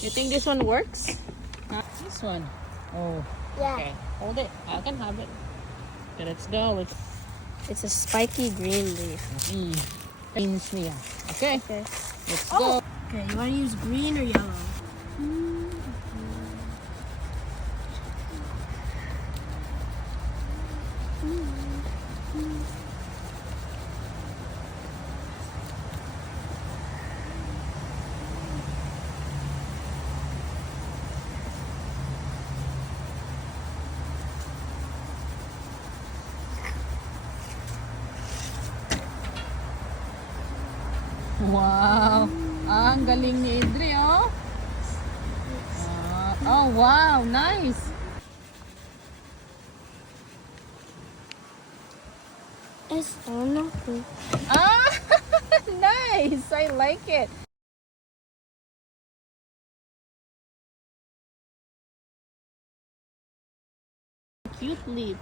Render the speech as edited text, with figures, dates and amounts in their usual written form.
You think this one works? This one. Oh. Yeah. Okay. Hold it. I can have it. Okay, let's go. It's a spiky green leaf. Beans niya. Okay. Okay. Let's go. Okay, you want to use green or yellow? Wow. Ang galing ni Idri, oh. Oh, wow. Nice. It's not cool. Ah, nice. I like it. Cute leaf.